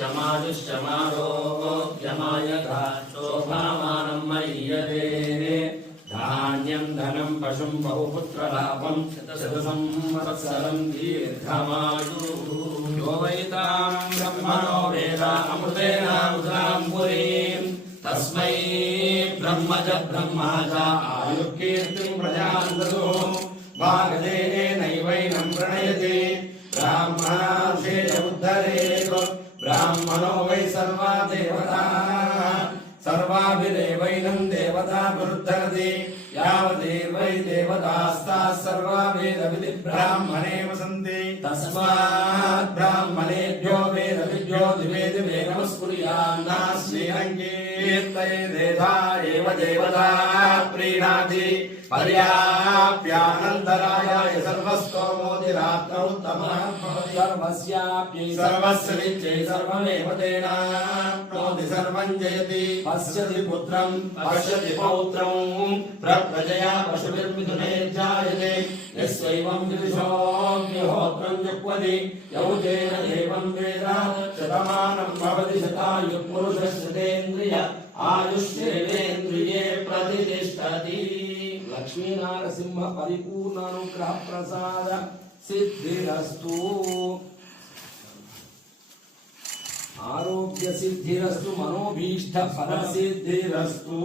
आयुष्यमायुष्यमारोग्यमायथा शोभामानं मय्यते धान्यं धनं पशुं बहुपुत्रलाभं शतसंवत्सरं दीर्घमायुः यो वैतां ब्रह्मणो वेद अमृतेन रुद्रां पुरीं तस्मै ब्रह्म च ब्रह्मा च आयुर्कीर्तिं प्रजां ददुः भागदेनैवैनं प्रणयति ब्राह्मणो वै सर्वा देवताः सर्वाभिदेवैनं देवताभिरुद्धरति यावदेवै देवतास्ताः सर्वा वेदविधि ब्राह्मणे वसन्ति तस्मात् नमस्कुर्यान्नास्मीरङ्कीर्तयेदेधा एव देवता प्रीणाति पर्याप्यानन्तरायाय सर्वस्तोमोदिरात्रौ तमः सर्वस्याप्यै सर्वस्य विच्चे सर्वमेव तेनाप्नोति सर्वं जयति पश्यति पुत्रं पश्यति पौत्रं प्रप्रजया पशुभिर्मिथुने जायते यस्वैवं विदुषोऽग्निहोत्रं जुह्वति यौजेन देवं वेद शतमानम् भवति शतायुपुरुषश्रुतेन्द्रिय आयुष्येन्द्रिये प्रतिष्ठति लक्ष्मीनारसिंह परिपूर्णानुग्रह प्रसाद सिद्धिरस्तु ఆరోగ్య సిద్ధిరస్తు మనోభీష్ట ఫల సిద్ధిరస్తు